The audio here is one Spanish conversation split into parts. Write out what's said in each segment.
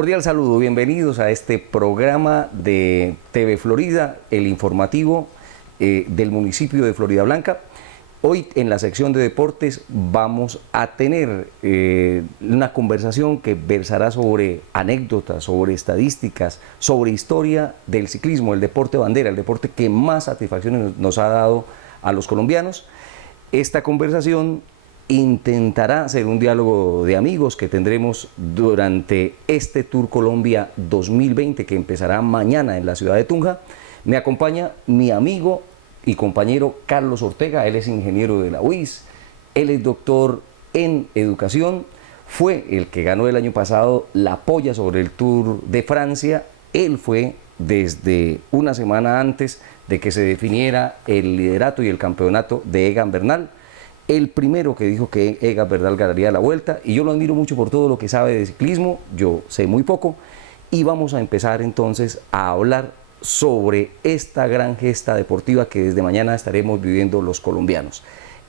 Cordial saludo, bienvenidos a este programa de TV Florida, el informativo del municipio de Floridablanca. Hoy en la sección de deportes vamos a tener una conversación que versará sobre anécdotas, sobre estadísticas, sobre historia del ciclismo, el deporte bandera, el deporte que más satisfacciones nos ha dado a los colombianos. Esta conversación intentará ser un diálogo de amigos que tendremos durante este Tour Colombia 2020 que empezará mañana en la ciudad de Tunja. Me acompaña mi amigo y compañero Carlos Ortega, él es ingeniero de la UIS, él es doctor en educación, fue el que ganó el año pasado la polla sobre el Tour de Francia, él fue desde una semana antes de que se definiera el liderato y el campeonato de Egan Bernal, el primero que dijo que Egan Bernal ganaría la Vuelta, y yo lo admiro mucho por todo lo que sabe de ciclismo, yo sé muy poco, y vamos a empezar entonces a hablar sobre esta gran gesta deportiva que desde mañana estaremos viviendo los colombianos,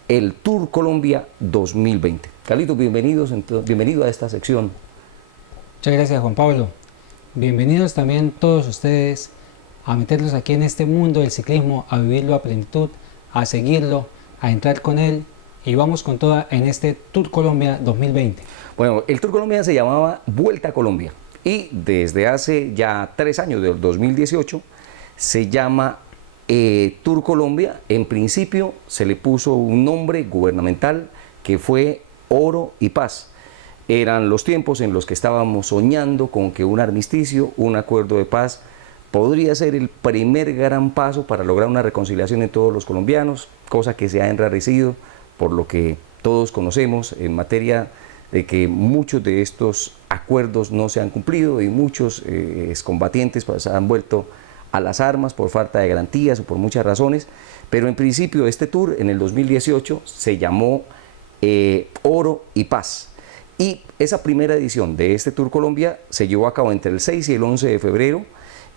el Tour Colombia 2020. Carlitos, bienvenido a esta sección. Muchas gracias, Juan Pablo. Bienvenidos también todos ustedes a meterlos aquí en este mundo del ciclismo, a vivirlo a plenitud, a seguirlo, a entrar con él. Y vamos con toda en este Tour Colombia 2020. Bueno, el Tour Colombia se llamaba Vuelta a Colombia y desde hace ya 3 años, del 2018, se llama Tour Colombia. En principio se le puso un nombre gubernamental que fue Oro y Paz. Eran los tiempos en los que estábamos soñando con que un armisticio, un acuerdo de paz, podría ser el primer gran paso para lograr una reconciliación en todos los colombianos, cosa que se ha enrarecido por lo que todos conocemos en materia de que muchos de estos acuerdos no se han cumplido y muchos excombatientes pues, han vuelto a las armas por falta de garantías o por muchas razones, pero en principio este tour en el 2018 se llamó Oro y Paz, y esa primera edición de este Tour Colombia se llevó a cabo entre el 6 y el 11 de febrero,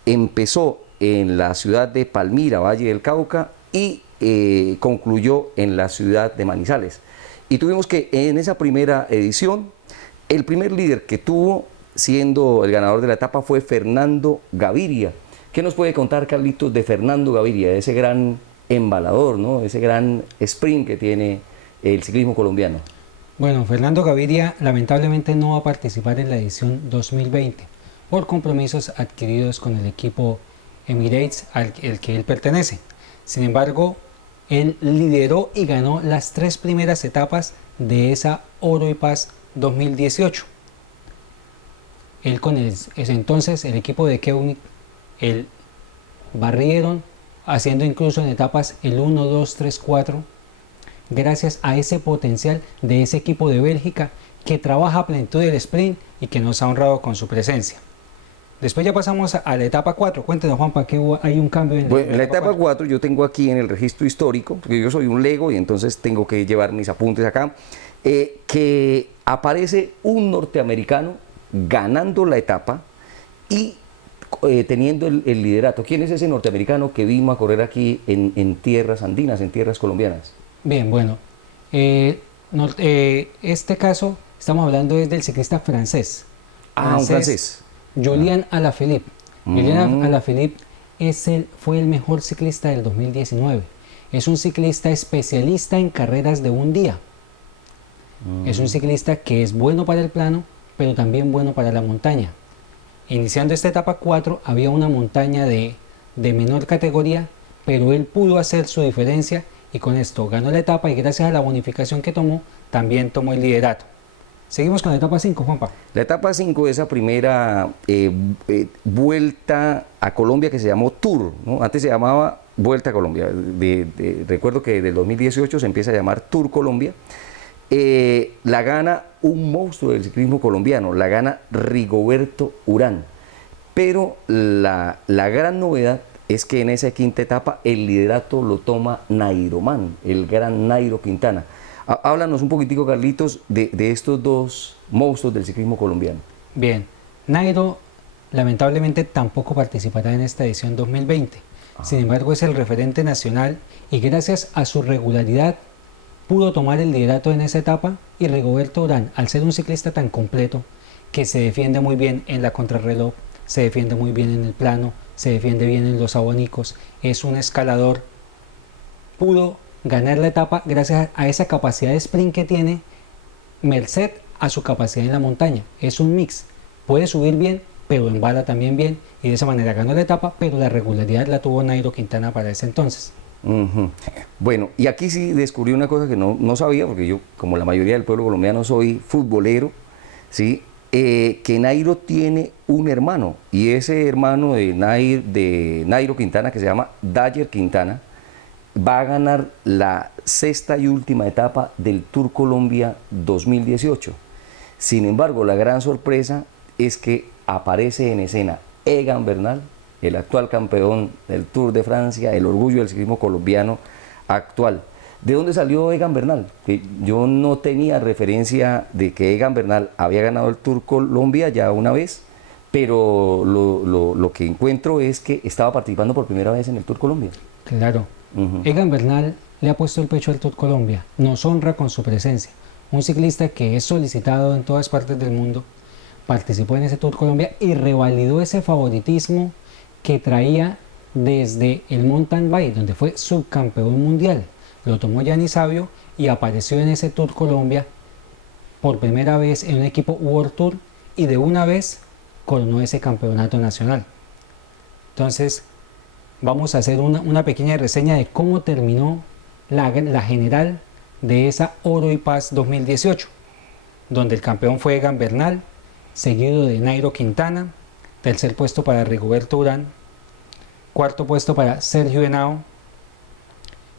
empezó en la ciudad de Palmira, Valle del Cauca, y concluyó en la ciudad de Manizales. Y tuvimos que en esa primera edición, el primer líder que tuvo, siendo el ganador de la etapa, fue Fernando Gaviria. ¿Qué nos puede contar, Carlitos, de Fernando Gaviria, ese gran embalador, ¿no? Ese gran sprint que tiene el ciclismo colombiano? Bueno, Fernando Gaviria lamentablemente no va a participar en la edición 2020 por compromisos adquiridos con el equipo Emirates al que él pertenece. Sin embargo, él lideró y ganó las 3 primeras etapas de esa Oro y Paz 2018. Él con ese entonces el equipo de Keunig, él barrieron, haciendo incluso en etapas el 1, 2, 3, 4, gracias a ese potencial de ese equipo de Bélgica que trabaja a plenitud del sprint y que nos ha honrado con su presencia. Después ya pasamos a la etapa 4. Cuéntenos, Juanpa, que hay un cambio en la etapa 4. Yo tengo aquí en el registro histórico, porque yo soy un lego y entonces tengo que llevar mis apuntes acá, que aparece un norteamericano ganando la etapa y teniendo el liderato. ¿Quién es ese norteamericano que vimos a correr aquí en tierras andinas, en tierras colombianas? Bien, bueno, este caso estamos hablando es del ciclista francés. Un francés. Julian Alaphilippe. Julian Alaphilippe fue el mejor ciclista del 2019. Es un ciclista especialista en carreras de un día. Es un ciclista que es bueno para el plano, pero también bueno para la montaña. Iniciando esta etapa 4 había una montaña de menor categoría, pero él pudo hacer su diferencia y con esto ganó la etapa, y gracias a la bonificación que tomó, también tomó el liderato. Seguimos con la etapa 5, Juanpa. La etapa 5 es esa primera vuelta a Colombia que se llamó Tour, ¿no? Antes se llamaba Vuelta a Colombia. Recuerdo que del 2018 se empieza a llamar Tour Colombia. La gana un monstruo del ciclismo colombiano, la gana Rigoberto Urán. Pero la gran novedad es que en esa quinta etapa el liderato lo toma Nairo Man, el gran Nairo Quintana. Háblanos un poquitico, Carlitos, de estos dos monstruos del ciclismo colombiano. Bien, Nairo lamentablemente tampoco participará en esta edición 2020. Sin embargo, es el referente nacional y gracias a su regularidad pudo tomar el liderato en esa etapa, y Rigoberto Urán, al ser un ciclista tan completo, que se defiende muy bien en la contrarreloj, se defiende muy bien en el plano, se defiende bien en los abanicos, es un escalador, pudo ganar la etapa gracias a esa capacidad de sprint que tiene, merced a su capacidad en la montaña. Es un mix, puede subir bien, pero en bala también bien, y de esa manera ganó la etapa, pero la regularidad la tuvo Nairo Quintana para ese entonces. Bueno, y aquí sí descubrí una cosa que no sabía, porque yo, como la mayoría del pueblo colombiano, soy futbolero, ¿sí? Que Nairo tiene un hermano, y ese hermano de Nairo Quintana, que se llama Dayer Quintana, va a ganar la sexta y última etapa del Tour Colombia 2018. Sin embargo, la gran sorpresa es que aparece en escena Egan Bernal, el actual campeón del Tour de Francia, el orgullo del ciclismo colombiano actual. ¿De dónde salió Egan Bernal? Que yo no tenía referencia de que Egan Bernal había ganado el Tour Colombia ya una vez, pero lo que encuentro es que estaba participando por primera vez en el Tour Colombia. Claro. Egan Bernal le ha puesto el pecho al Tour Colombia, nos honra con su presencia. Un ciclista que es solicitado en todas partes del mundo, participó en ese Tour Colombia y revalidó ese favoritismo que traía desde el mountain bike, donde fue subcampeón mundial. Lo tomó Gianni Savio y apareció en ese Tour Colombia por primera vez en un equipo World Tour y de una vez coronó ese campeonato nacional. Entonces, vamos a hacer una pequeña reseña de cómo terminó la general de esa Oro y Paz 2018, donde el campeón fue Egan Bernal, seguido de Nairo Quintana, tercer puesto para Rigoberto Urán, cuarto puesto para Sergio Henao,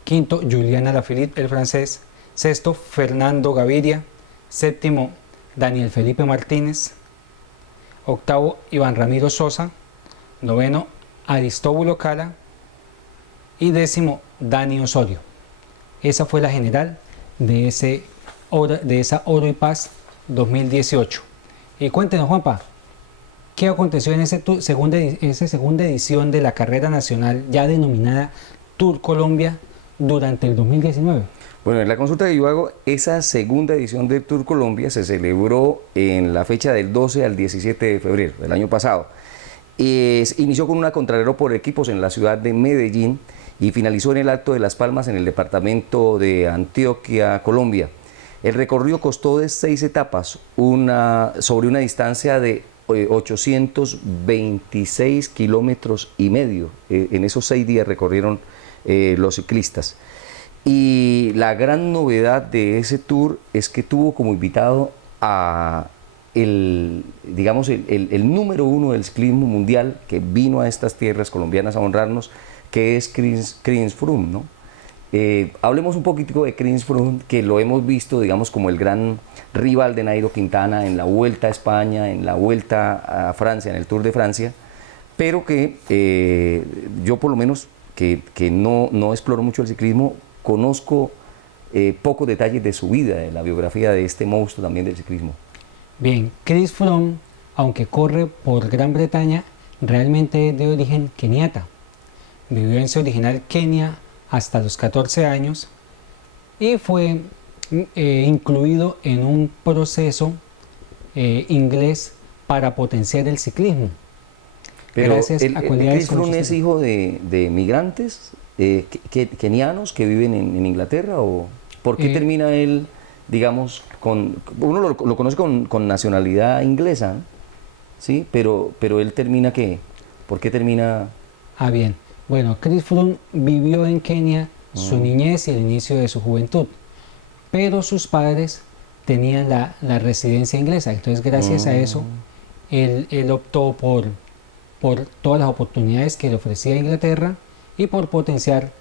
quinto Julian Alaphilippe, el francés, sexto Fernando Gaviria, séptimo Daniel Felipe Martínez, octavo Iván Ramiro Sosa, noveno Aristóbulo Cala y décimo Dani Osorio. Esa fue la general de esa Oro y Paz 2018. Y cuéntenos, Juanpa, ¿qué aconteció en esa segunda edición de la carrera nacional ya denominada Tour Colombia durante el 2019? Bueno, en la consulta que yo hago, esa segunda edición del Tour Colombia se celebró en la fecha del 12 al 17 de febrero del año pasado. Inició con una contrarreloj por equipos en la ciudad de Medellín y finalizó en el Alto de Las Palmas en el departamento de Antioquia, Colombia. El recorrido constó de 6 etapas, sobre una distancia de 826 kilómetros y medio. En esos 6 días recorrieron los ciclistas. Y la gran novedad de ese tour es que tuvo como invitado a el número 1 del ciclismo mundial que vino a estas tierras colombianas a honrarnos, que es Chris Froome, ¿no? Hablemos un poquitico de Chris Froome, que lo hemos visto, digamos, como el gran rival de Nairo Quintana en la Vuelta a España, en la Vuelta a Francia, en el Tour de Francia, pero que yo por lo menos, que no exploro mucho el ciclismo, conozco pocos detalles de su vida, de la biografía de este monstruo también del ciclismo. Bien, Chris Froome, aunque corre por Gran Bretaña, realmente es de origen keniata. Vivió en su original Kenia hasta los 14 años y fue incluido en un proceso inglés para potenciar el ciclismo. Pero gracias a cualidades Chris Froome es hijo de migrantes kenianos que viven en Inglaterra, ¿o por qué termina él, digamos, uno lo conoce con nacionalidad inglesa, ¿no? ¿Sí? Pero él termina ¿qué? ¿Por qué termina? Ah, bien. Bueno, Chris Froome vivió en Kenia su niñez y el inicio de su juventud, pero sus padres tenían la residencia inglesa, entonces gracias a eso él optó por todas las oportunidades que le ofrecía Inglaterra y por potenciar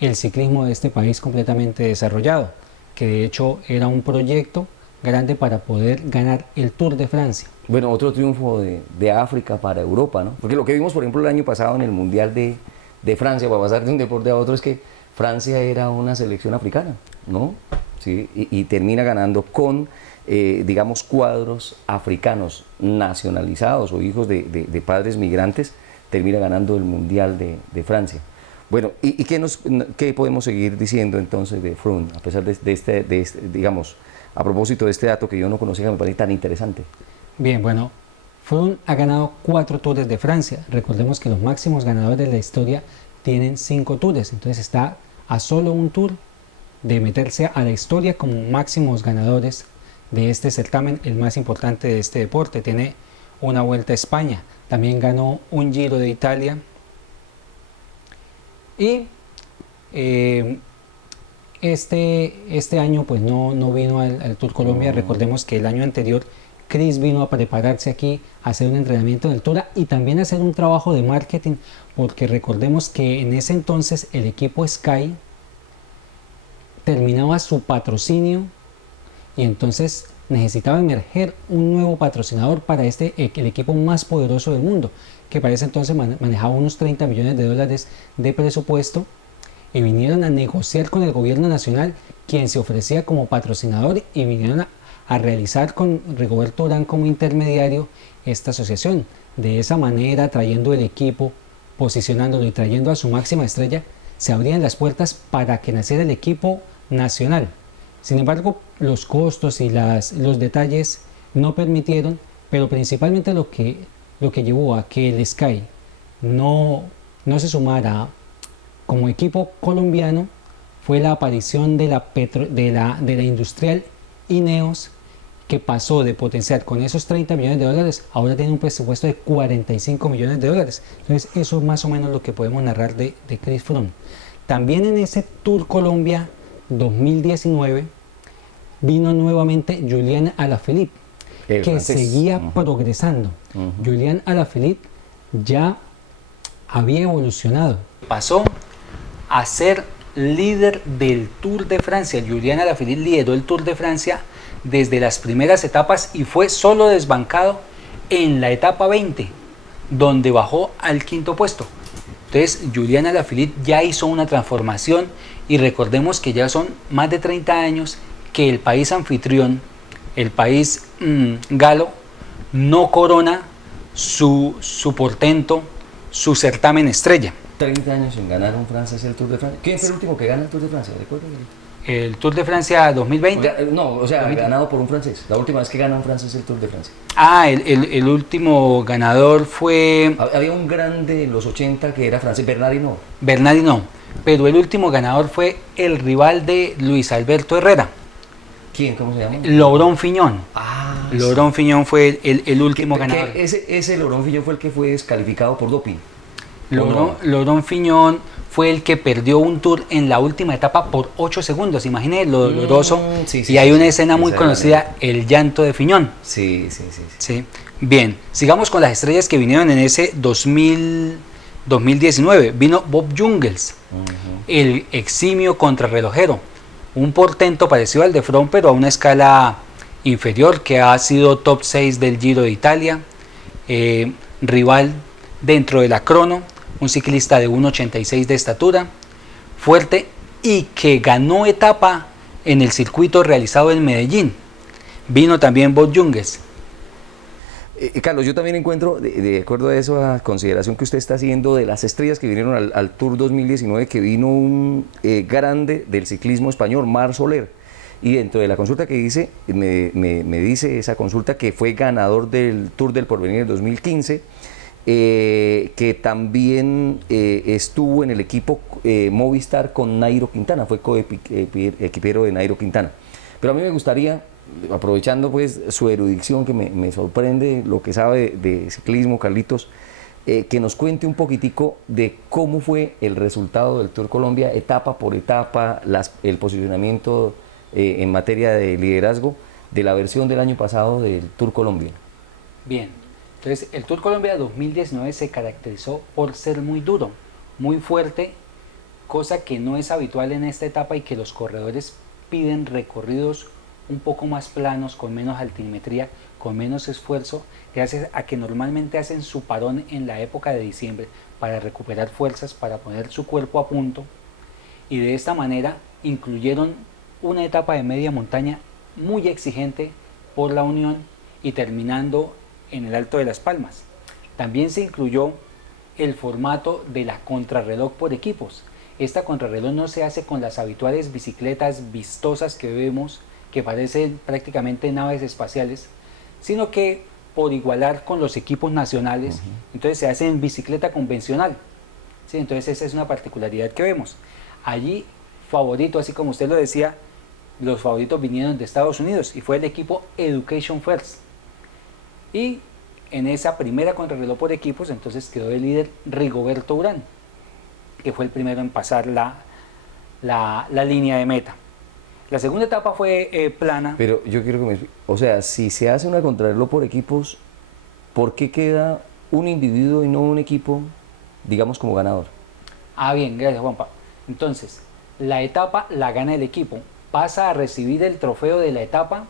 el ciclismo de este país completamente desarrollado, que de hecho era un proyecto grande para poder ganar el Tour de Francia. Bueno, otro triunfo de África para Europa, ¿no? Porque lo que vimos, por ejemplo, el año pasado en el Mundial de Francia, para pasar de un deporte a otro, es que Francia era una selección africana, ¿no? ¿Sí? Y termina ganando con, digamos, cuadros africanos nacionalizados o hijos de padres migrantes, termina ganando el Mundial de Francia. Bueno, ¿y qué podemos seguir diciendo entonces de Froome, a pesar de este, digamos, a propósito de este dato que yo no conocía, que me parece tan interesante? Bien, bueno, Froome ha ganado 4 Tours de Francia. Recordemos que los máximos ganadores de la historia tienen 5 Tours, entonces está a solo un Tour de meterse a la historia como máximos ganadores de este certamen, el más importante de este deporte. Tiene una Vuelta a España, también ganó un Giro de Italia y este año pues no vino al Tour Colombia. Recordemos que el año anterior Chris vino a prepararse aquí, a hacer un entrenamiento de altura y también a hacer un trabajo de marketing, porque recordemos que en ese entonces el equipo Sky terminaba su patrocinio y entonces necesitaba emerger un nuevo patrocinador para el equipo más poderoso del mundo, que para ese entonces manejaba unos 30 millones de dólares de presupuesto, y vinieron a negociar con el gobierno nacional, quien se ofrecía como patrocinador, y vinieron a realizar con Rigoberto Urán como intermediario esta asociación. De esa manera, trayendo el equipo, posicionándolo y trayendo a su máxima estrella, se abrían las puertas para que naciera el equipo nacional. Sin embargo, los costos y los detalles no permitieron, pero principalmente lo que llevó a que el Sky no se sumara como equipo colombiano fue la aparición de la industrial Ineos, que pasó de potenciar con esos 30 millones de dólares, ahora tiene un presupuesto de 45 millones de dólares. Entonces eso es más o menos lo que podemos narrar de Chris Froome. También en ese Tour Colombia 2019 vino nuevamente Julian Alaphilippe, que francés. seguía progresando. Julian Alaphilippe ya había evolucionado. Pasó a ser líder del Tour de Francia. Julian Alaphilippe lideró el Tour de Francia desde las primeras etapas y fue solo desbancado en la etapa 20, donde bajó al 5º puesto. Entonces Julian Alaphilippe ya hizo una transformación, y recordemos que ya son más de 30 años que el país anfitrión, el país galo, no corona su portento, su certamen estrella. 30 años sin ganar un francés el Tour de Francia. ¿Quién fue el último que gana el Tour de Francia? ¿Recuerdas? El Tour de Francia 2020. No, ganado por un francés. La última vez que gana un francés el Tour de Francia. El último ganador fue... Había un grande en los 80 que era francés, Bernard Hinault. Bernard Hinault, pero el último ganador fue el rival de Luis Alberto Herrera. ¿Quién? ¿Cómo se llama? Laurent Fignon. Laurent Fignon fue el último ganador. Ese Laurent Fignon fue el que fue descalificado por doping. Laurent Fignon fue el que perdió un Tour en la última etapa por 8 segundos. Imagínense lo doloroso. Y hay una escena muy conocida, el llanto de Fignon. Sí. Bien, sigamos con las estrellas que vinieron en ese 2019. Vino Bob Jungels, el eximio contrarrelojero. Un portento parecido al de Froome, pero a una escala inferior, que ha sido top 6 del Giro de Italia. Rival dentro de la crono. Un ciclista de 1,86 de estatura, fuerte, y que ganó etapa en el circuito realizado en Medellín. Vino también Bob Jungels. Carlos, yo también encuentro, de acuerdo a esa consideración que usted está haciendo de las estrellas que vinieron al Tour 2019, que vino un grande del ciclismo español, Marc Soler. Y dentro de la consulta que hice, me dice esa consulta que fue ganador del Tour del Porvenir del 2015, que también estuvo en el equipo Movistar con Nairo Quintana, fue coequipero de Nairo Quintana. Pero a mí me gustaría, aprovechando pues su erudición, que me sorprende lo que sabe de ciclismo, Carlitos, que nos cuente un poquitico de cómo fue el resultado del Tour Colombia, etapa por etapa, el posicionamiento en materia de liderazgo de la versión del año pasado del Tour Colombia. Bien. Entonces, el Tour Colombia 2019 se caracterizó por ser muy duro, muy fuerte, cosa que no es habitual en esta etapa, y que los corredores piden recorridos un poco más planos, con menos altimetría, con menos esfuerzo, gracias a que normalmente hacen su parón en la época de diciembre para recuperar fuerzas, para poner su cuerpo a punto, y de esta manera incluyeron una etapa de media montaña muy exigente por la Unión y terminando en el Alto de las Palmas. También se incluyó el formato de la contrarreloj por equipos. Esta contrarreloj no se hace con las habituales bicicletas vistosas que vemos, que parecen prácticamente naves espaciales, sino que por igualar con los equipos nacionales, entonces se hace en bicicleta convencional. ¿Sí? Entonces esa es una particularidad que vemos. Allí favorito, así como usted lo decía, los favoritos vinieron de Estados Unidos y fue el equipo Education First. Y en esa primera contrarreloj por equipos, entonces quedó el líder Rigoberto Urán, que fue el primero en pasar la línea de meta. La segunda etapa fue plana. Pero yo quiero que me explique, o sea, si se hace una contrarreloj por equipos, ¿por qué queda un individuo y no un equipo, digamos, como ganador? Ah, bien, gracias, Juanpa. Entonces, la etapa la gana el equipo. Pasa a recibir el trofeo de la etapa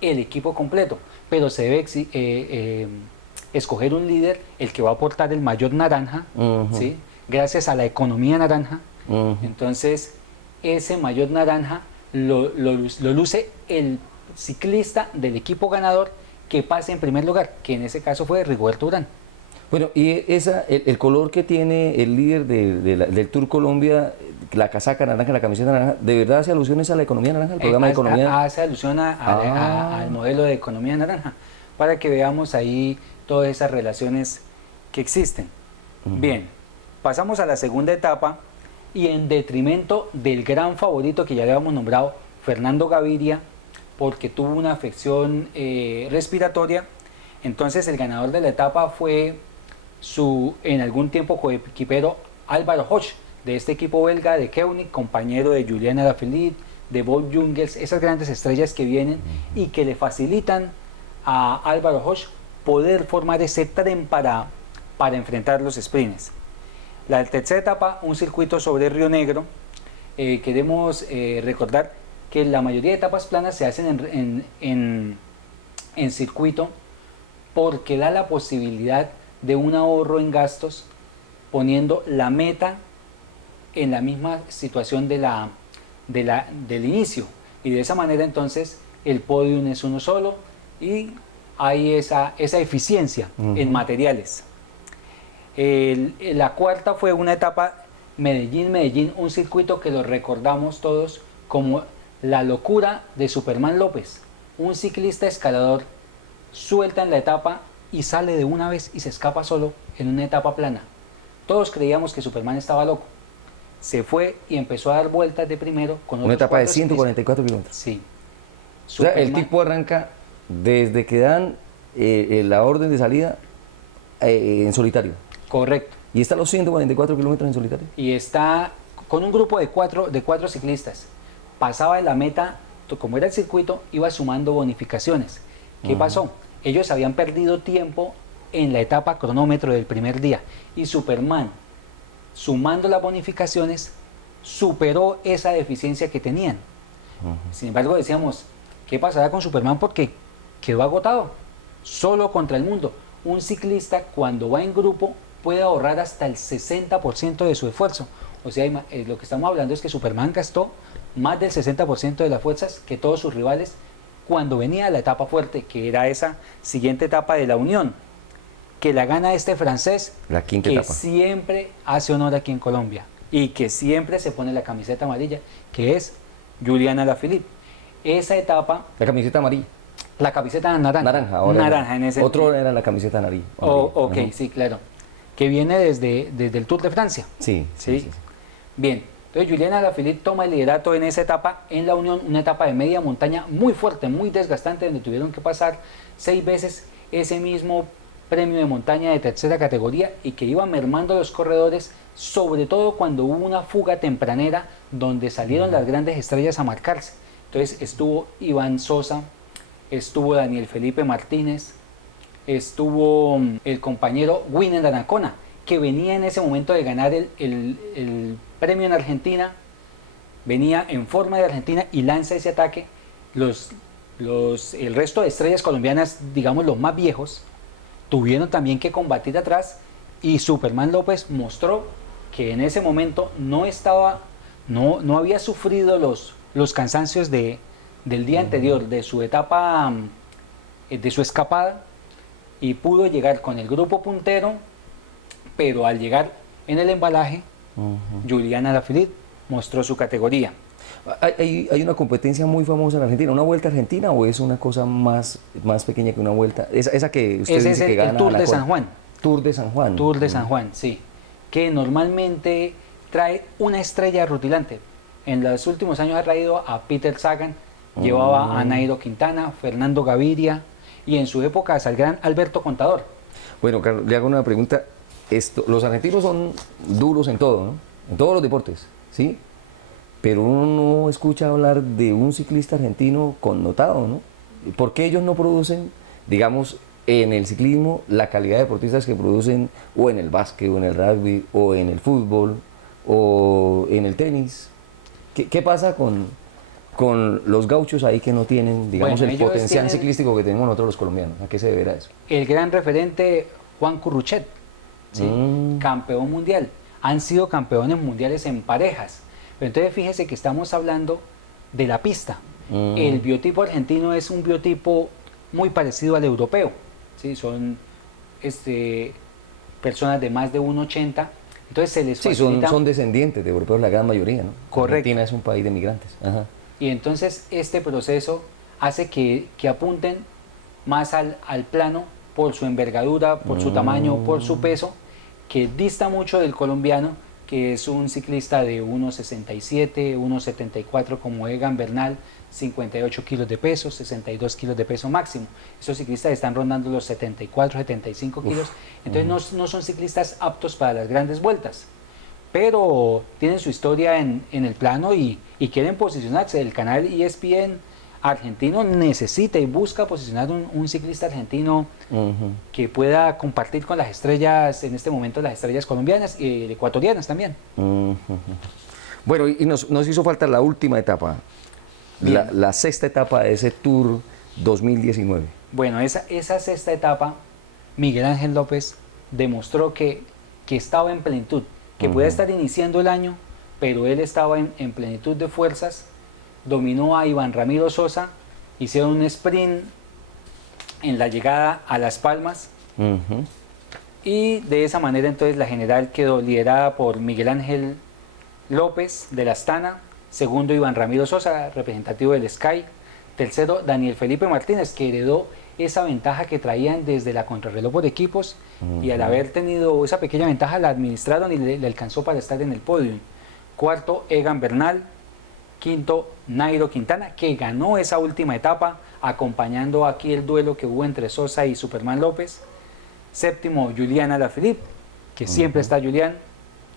el equipo completo, pero se debe escoger un líder, el que va a aportar el mayor naranja, ¿sí? Gracias a la economía naranja. Entonces, ese mayor naranja lo luce el ciclista del equipo ganador que pase en primer lugar, que en ese caso fue Rigoberto Urán. Bueno, y el color que tiene el líder del Tour Colombia, la casaca naranja, la camiseta naranja, ¿de verdad hace alusiones a la economía naranja, al programa de economía? Hace alusión al modelo de economía naranja, para que veamos ahí todas esas relaciones que existen. Bien, pasamos a la segunda etapa y en detrimento del gran favorito que ya le habíamos nombrado, Fernando Gaviria, porque tuvo una afección respiratoria, entonces el ganador de la etapa fue en algún tiempo coequipero Álvaro Hoch, de este equipo belga de Koenig, compañero de Julian Alaphilippe, de Bob Jungels, esas grandes estrellas que vienen y que le facilitan a Álvaro Hoch poder formar ese tren para enfrentar los sprints. La tercera etapa, un circuito sobre Río Negro. Queremos recordar que la mayoría de etapas planas se hacen en circuito porque da la posibilidad de un ahorro en gastos, poniendo la meta en la misma situación del inicio, y de esa manera entonces el podium es uno solo y hay esa eficiencia en materiales. La cuarta fue una etapa Medellín, un circuito que lo recordamos todos como la locura de Superman López, un ciclista escalador suelta en la etapa y sale de una vez y se escapa solo en una etapa plana. Todos creíamos que Superman estaba loco. Se fue y empezó a dar vueltas de primero con una etapa de 144 kilómetros. Sí. O sea, el tipo arranca desde que dan la orden de salida en solitario. Correcto. ¿Y está a los 144 kilómetros en solitario? Y está con un grupo de cuatro ciclistas. Pasaba de la meta, como era el circuito, iba sumando bonificaciones. ¿Qué pasó? Ellos habían perdido tiempo en la etapa cronómetro del primer día y Superman, sumando las bonificaciones, superó esa deficiencia que tenían. Sin embargo, decíamos, ¿qué pasará con Superman? Porque quedó agotado, solo contra el mundo. Un ciclista, cuando va en grupo, puede ahorrar hasta el 60% de su esfuerzo. O sea, lo que estamos hablando es que Superman gastó más del 60% de las fuerzas que todos sus rivales cuando venía a la etapa fuerte, que era esa siguiente etapa de la Unión, que la gana este francés, la quinta que etapa, siempre hace honor aquí en Colombia y que siempre se pone la camiseta amarilla, que es Julian Alaphilippe. Esa etapa... La camiseta amarilla. La camiseta naranja. Ahora naranja en ese... Otro era la camiseta amarilla. Ok, sí, claro. Que viene desde el Tour de Francia. Sí. Bien. Entonces Julian Alaphilippe toma el liderato en esa etapa, en la Unión, una etapa de media montaña muy fuerte, muy desgastante, donde tuvieron que pasar 6 veces ese mismo premio de montaña de tercera categoría y que iba mermando a los corredores, sobre todo cuando hubo una fuga tempranera donde salieron las grandes estrellas a marcarse. Entonces estuvo Iván Sosa, estuvo Daniel Felipe Martínez, estuvo el compañero Winner Anacona, que venía en ese momento de ganar el premio en Argentina, venía en forma de Argentina y lanza ese ataque. El resto de estrellas colombianas, digamos los más viejos, tuvieron también que combatir atrás y Superman López mostró que en ese momento no había sufrido los cansancios del día anterior, de su etapa, de su escapada, y pudo llegar con el grupo puntero, pero al llegar en el embalaje, Julian Alaphilippe mostró su categoría. Hay una competencia muy famosa en Argentina, ¿una vuelta argentina o es una cosa más pequeña que una vuelta? Esa que usted Ese dice es que gana el Tour de Anaconda. San Juan. Tour de San Juan. Tour de San Juan, sí. Que normalmente trae una estrella rutilante. En los últimos años ha traído a Peter Sagan, llevaba a Nairo Quintana, Fernando Gaviria y en su época hasta el gran Alberto Contador. Bueno, Carlos, le hago una pregunta. Los argentinos son duros en todo, ¿no? En todos los deportes, ¿sí? Pero uno no escucha hablar de un ciclista argentino connotado, ¿no? ¿Por qué ellos no producen, digamos, en el ciclismo la calidad de deportistas que producen o en el básquet, o en el rugby, o en el fútbol, o en el tenis? ¿Qué pasa con los gauchos ahí que no tienen, digamos, Bueno, el ellos potencial tienen ciclístico que tenemos nosotros los colombianos? ¿A qué se deberá eso? el gran referente Juan Curruchet, ¿sí? Campeón mundial. Han sido campeones mundiales en parejas. Pero entonces fíjese que estamos hablando de la pista. El biotipo argentino es un biotipo muy parecido al europeo, ¿sí? Son personas de más de 1,80. Entonces se les Sí, facilita... son descendientes de europeos la gran mayoría, ¿no? Correcto. Argentina es un país de migrantes. Ajá. Y entonces este proceso hace que apunten más al plano por su envergadura, por su tamaño, por su peso, que dista mucho del colombiano, que es un ciclista de 1,67, 1,74 como Egan Bernal, 58 kilos de peso, 62 kilos de peso máximo. Esos ciclistas están rondando los 74, 75 kilos, entonces no son ciclistas aptos para las grandes vueltas, pero tienen su historia en el plano y quieren posicionarse. El canal ESPN argentino necesita y busca posicionar un ciclista argentino que pueda compartir con las estrellas, en este momento las estrellas colombianas y ecuatorianas también. Bueno, y nos hizo falta la última etapa, la sexta etapa de ese Tour 2019. Bueno, esa sexta etapa, Miguel Ángel López demostró que estaba en plenitud, que podía estar iniciando el año, pero él estaba en plenitud de fuerzas. Dominó a Iván Ramiro Sosa, hicieron un sprint en la llegada a Las Palmas y de esa manera entonces la general quedó liderada por Miguel Ángel López de la Astana, segundo Iván Ramiro Sosa, representativo del Sky, tercero Daniel Felipe Martínez, que heredó esa ventaja que traían desde la contrarreloj por equipos y al haber tenido esa pequeña ventaja la administraron y le alcanzó para estar en el podio. Cuarto Egan Bernal, quinto Nairo Quintana, que ganó esa última etapa acompañando aquí el duelo que hubo entre Sosa y Superman López. Séptimo Julián Alaphilippe, que siempre está Julián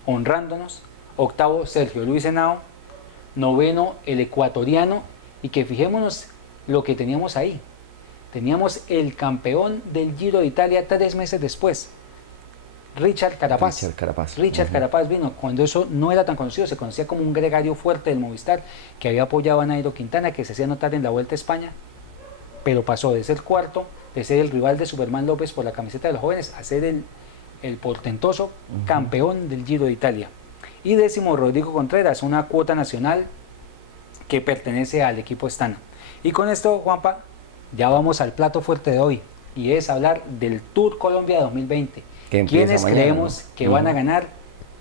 honrándonos. Octavo Sergio Luis Henao. Noveno el ecuatoriano, y que fijémonos lo que teníamos ahí. Teníamos el campeón del Giro de Italia 3 meses después, Richard Carapaz. Richard Carapaz vino cuando eso no era tan conocido, se conocía como un gregario fuerte del Movistar que había apoyado a Nairo Quintana, que se hacía notar en la Vuelta a España, pero pasó de ser cuarto, de ser el rival de Superman López por la camiseta de los jóvenes, a ser el portentoso campeón del Giro de Italia. Y décimo Rodrigo Contreras, una cuota nacional que pertenece al equipo Astana. Y con esto, Juanpa, ya vamos al plato fuerte de hoy, y es hablar del Tour Colombia 2020. ¿Quiénes creemos que van a ganar?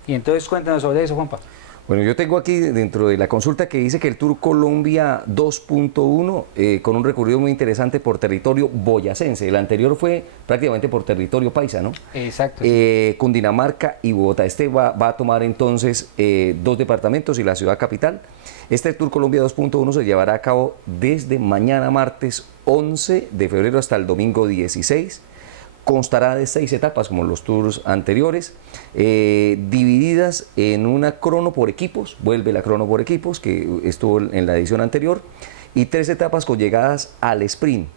Y entonces cuéntanos sobre eso, Juanpa. Bueno, yo tengo aquí dentro de la consulta que dice que el Tour Colombia 2.1 con un recorrido muy interesante por territorio boyacense. El anterior fue prácticamente por territorio paisa, ¿no? Exacto. Cundinamarca y Bogotá. Este va a tomar entonces 2 departamentos y la ciudad capital. Este Tour Colombia 2.1 se llevará a cabo desde mañana martes 11 de febrero hasta el domingo 16. Constará de 6 etapas como los tours anteriores, divididas en una crono por equipos, vuelve la crono por equipos que estuvo en la edición anterior, y 3 etapas con llegadas al sprint.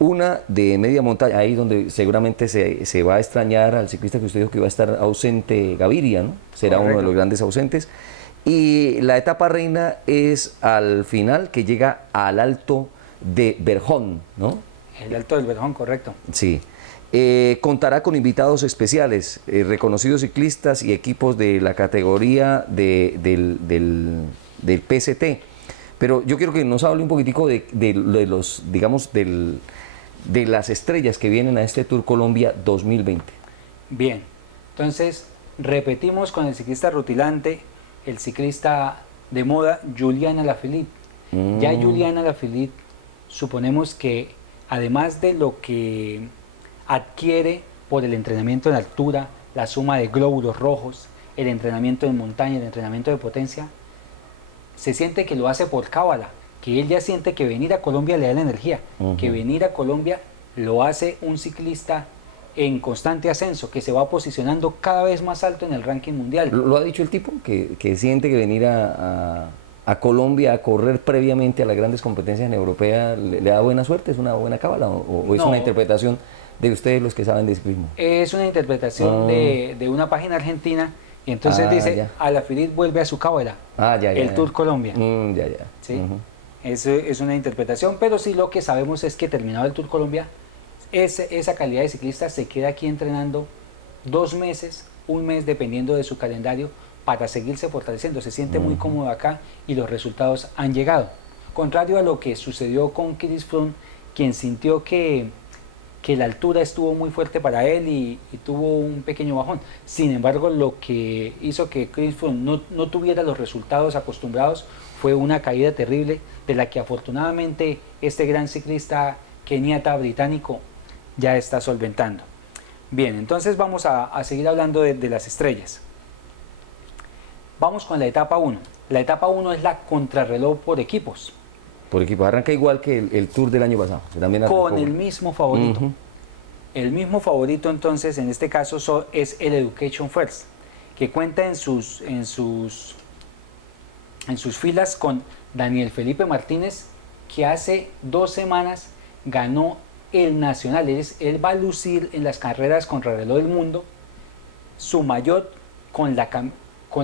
Una de media montaña, ahí donde seguramente se va a extrañar al ciclista que usted dijo que iba a estar ausente, Gaviria, ¿no? Será Correcto. Uno de los grandes ausentes. Y la etapa reina es al final, que llega al Alto de Berjón, ¿no? El Alto del Berjón, correcto. Sí. Contará con invitados especiales, reconocidos ciclistas y equipos de la categoría del PST. Pero yo quiero que nos hable un poquitico de los, digamos, de las estrellas que vienen a este Tour Colombia 2020. Bien, entonces repetimos con el ciclista rutilante, el ciclista de moda Julián Alaphilippe. Ya Julián Alaphilippe, suponemos que además de lo que adquiere por el entrenamiento en altura, la suma de glóbulos rojos, el entrenamiento en montaña, el entrenamiento de potencia, se siente que lo hace por cábala, que él ya siente que venir a Colombia le da la energía, que venir a Colombia lo hace un ciclista en constante ascenso, que se va posicionando cada vez más alto en el ranking mundial. ¿Lo ha dicho el tipo? Que siente que venir a Colombia a correr previamente a las grandes competencias en europea le da buena suerte, es una buena cábala, o es No, una interpretación de ustedes los que saben de ciclismo. Es una interpretación de una página argentina, y entonces dice, Alaphilippe vuelve a su cábala, el Tour Colombia. ¿Sí? Es una interpretación, pero sí lo que sabemos es que terminado el Tour Colombia, esa calidad de ciclista se queda aquí entrenando 2 meses, 1 mes, dependiendo de su calendario, para seguirse fortaleciendo. Se siente muy cómodo acá y los resultados han llegado. Contrario a lo que sucedió con Chris Froome, quien sintió que la altura estuvo muy fuerte para él y tuvo un pequeño bajón. Sin embargo, lo que hizo que Chris Froome no tuviera los resultados acostumbrados fue una caída terrible, de la que afortunadamente este gran ciclista keniata británico ya está solventando. Bien, entonces vamos a seguir hablando de las estrellas. Vamos con la etapa 1. La etapa 1 es la contrarreloj por equipos. Por equipos, arranca igual que el Tour del año pasado. También con el mismo favorito. El mismo favorito entonces en este caso es el Education First, que cuenta en sus filas con Daniel Felipe Martínez, que hace 2 semanas ganó el Nacional. Él va a lucir en las carreras contrarreloj del mundo su maillot con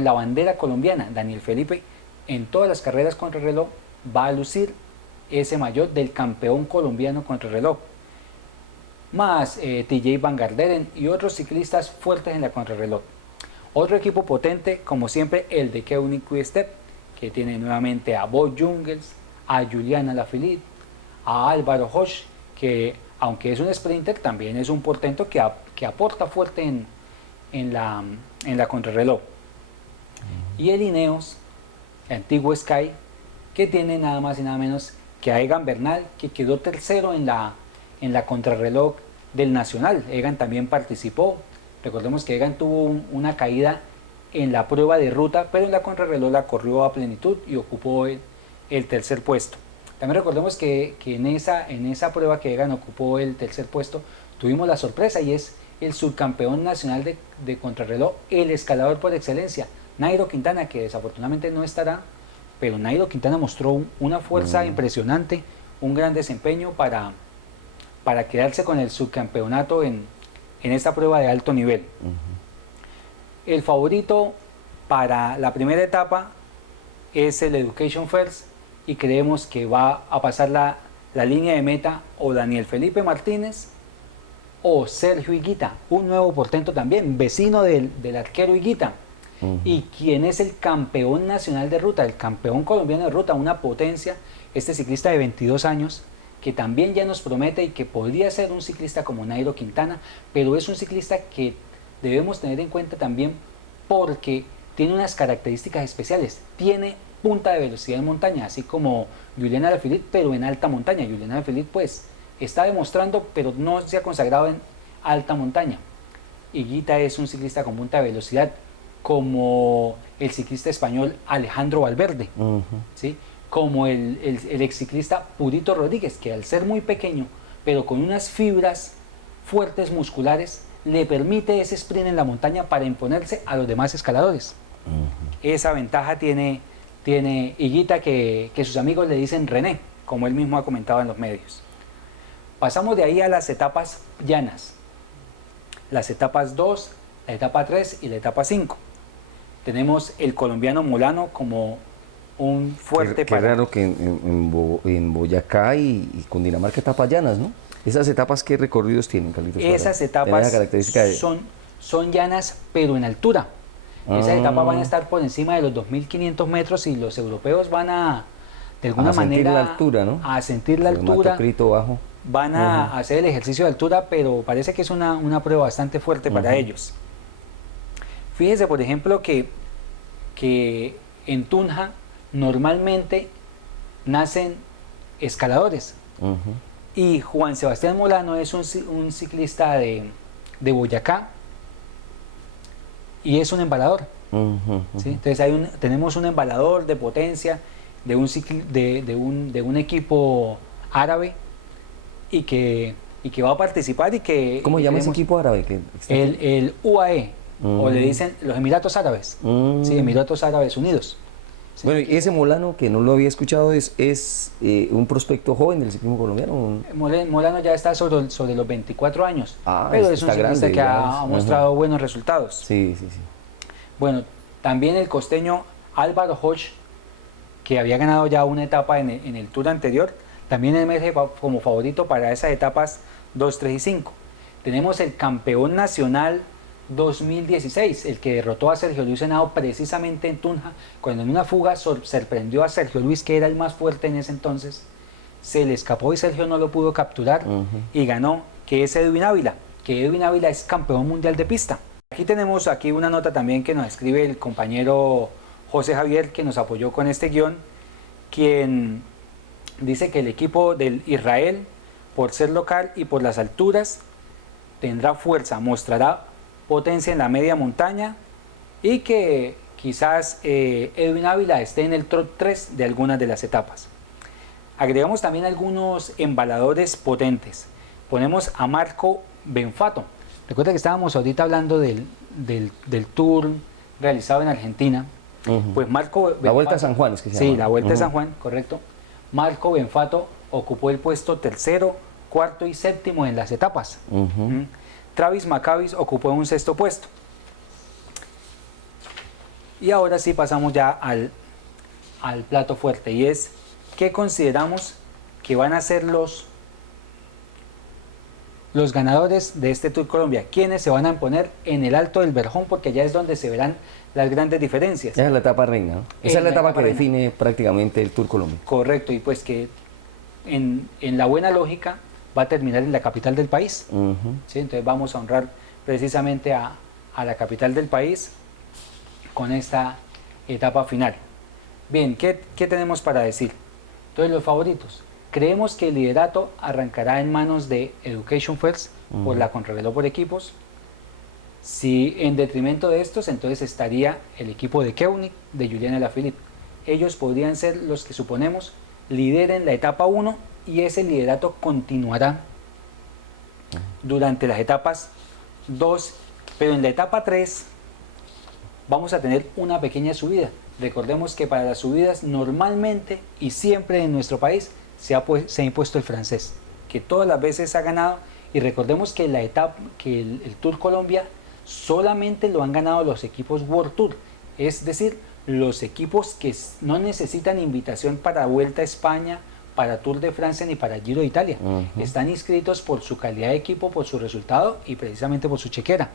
la bandera colombiana. Daniel Felipe en todas las carreras contrarreloj va a lucir ese maillot del campeón colombiano contrarreloj, más TJ Van Garderen y otros ciclistas fuertes en la contrarreloj. Otro equipo potente, como siempre, el de Keunig Quick-Step, que tiene nuevamente a Bob Jungels, a Julián Alaphilippe, a Álvaro Hosch, que aunque es un sprinter, también es un portento que aporta fuerte en la contrarreloj. Y el Ineos, el antiguo Sky, que tiene nada más y nada menos que a Egan Bernal, que quedó tercero en la contrarreloj del Nacional. Egan también participó. Recordemos que Egan tuvo una caída en la prueba de ruta, pero en la contrarreloj la corrió a plenitud y ocupó el tercer puesto. También recordemos que en esa prueba que Egan ocupó el tercer puesto, tuvimos la sorpresa, y es el subcampeón nacional de contrarreloj, el escalador por excelencia, Nairo Quintana, que desafortunadamente no estará, pero Nairo Quintana mostró una fuerza impresionante, un gran desempeño para quedarse con el subcampeonato en esta prueba de alto nivel. El favorito para la primera etapa es el Education First, y creemos que va a pasar la línea de meta o Daniel Felipe Martínez o Sergio Higuita, un nuevo portento también, vecino del arquero Higuita, y quien es el campeón nacional de ruta, el campeón colombiano de ruta, una potencia, este ciclista de 22 años, que también ya nos promete y que podría ser un ciclista como Nairo Quintana, pero es un ciclista que debemos tener en cuenta también porque tiene unas características especiales. Tiene punta de velocidad en montaña, así como Julián Alaphilippe, pero en alta montaña. Julián Alaphilippe pues está demostrando, pero no se ha consagrado en alta montaña. Higuita es un ciclista con punta de velocidad, como el ciclista español Alejandro Valverde, ¿sí? Como el ex ciclista Purito Rodríguez, que al ser muy pequeño, pero con unas fibras fuertes musculares, le permite ese sprint en la montaña para imponerse a los demás escaladores. Esa ventaja tiene Higuita, que sus amigos le dicen René, como él mismo ha comentado en los medios. Pasamos de ahí a las etapas llanas, las etapas 2, la etapa 3 y la etapa 5. Tenemos el colombiano Molano como un fuerte Qué raro que en Boyacá y Cundinamarca etapas llanas, ¿no? ¿Esas etapas qué recorridos tienen, Carlitos? Esas etapas son llanas, pero en altura. Esas etapas van a estar por encima de los 2.500 metros, y los europeos van de alguna manera la altura, ¿no? A sentir la altura. Bajo. Van a hacer el ejercicio de altura, pero parece que es una prueba bastante fuerte para ellos. Fíjese, por ejemplo, que en Tunja normalmente nacen escaladores. Y Juan Sebastián Molano es un ciclista de Boyacá y es un embalador. ¿Sí? Entonces tenemos un embalador de potencia de un equipo árabe y que va a participar y que... ¿Cómo llama ese equipo árabe? El UAE, o le dicen los Emiratos Árabes. Sí, Emiratos Árabes Unidos. Sí. Bueno, y ese Molano, que no lo había escuchado, es un prospecto joven del ciclismo colombiano. Molano ya está sobre los 24 años, pero es un ciclista que ha mostrado buenos resultados. Sí, sí, sí. Bueno, también el costeño Álvaro Hoch, que había ganado ya una etapa en el Tour anterior, también emerge como favorito para esas etapas 2, 3 y 5. Tenemos el campeón nacional 2016, el que derrotó a Sergio Luis Henao precisamente en Tunja, cuando en una fuga sorprendió a Sergio Luis, que era el más fuerte en ese entonces, se le escapó y Sergio no lo pudo capturar y ganó, que es Edwin Ávila, que Edwin Ávila es campeón mundial de pista. Aquí tenemos una nota también que nos escribe el compañero José Javier, que nos apoyó con este guión, quien dice que el equipo del Israel, por ser local y por las alturas, tendrá fuerza, mostrará potencia en la media montaña y que quizás Edwin Ávila esté en el top 3 de algunas de las etapas. Agregamos también algunos embaladores potentes. Ponemos a Marco Benfato. Recuerda que estábamos ahorita hablando del tour realizado en Argentina. Pues Marco Benfato, la Vuelta a San Juan es que se llama. Sí, la Vuelta a San Juan, correcto. Marco Benfato ocupó el puesto tercero, cuarto y séptimo en las etapas. Travis Maccabi ocupó un sexto puesto. Y ahora sí pasamos ya al plato fuerte, y es ¿qué consideramos que van a ser los ganadores de este Tour Colombia? ¿Quiénes se van a imponer en el Alto del Verjón? Porque allá es donde se verán las grandes diferencias. Esa es la etapa reina, ¿no? Esa es la etapa que define prácticamente el Tour Colombia. Correcto, y pues que en la buena lógica va a terminar en la capital del país. ¿Sí? Entonces vamos a honrar precisamente a la capital del país con esta etapa final. Bien, ¿qué tenemos para decir? Entonces, los favoritos. Creemos que el liderato arrancará en manos de Education First por la contrarreloj por equipos. Si en detrimento de estos, entonces estaría el equipo de Koenig, de Julian Alaphilippe. Ellos podrían ser los que suponemos lideren la etapa 1 y ese liderato continuará durante las etapas 2, pero en la etapa 3 vamos a tener una pequeña subida. Recordemos que para las subidas normalmente y siempre en nuestro país se ha impuesto el francés, que todas las veces ha ganado, y recordemos que el Tour Colombia solamente lo han ganado los equipos World Tour, es decir, los equipos que no necesitan invitación para Vuelta a España, para Tour de Francia ni para Giro de Italia. Están inscritos por su calidad de equipo, por su resultado y precisamente por su chequera.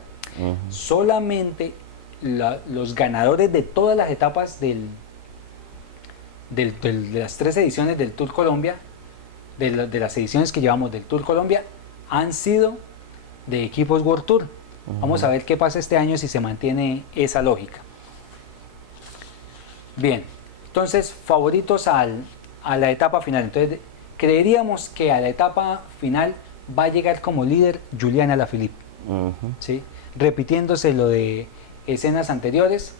Solamente los ganadores de todas las etapas de las 3 ediciones del Tour Colombia, de las ediciones que llevamos del Tour Colombia, han sido de equipos World Tour. Vamos a ver qué pasa este año si se mantiene esa lógica. Bien, entonces favoritos a la etapa final. Entonces creeríamos que a la etapa final va a llegar como líder Julian Alaphilippe, ¿sí? Repitiéndose lo de escenas anteriores,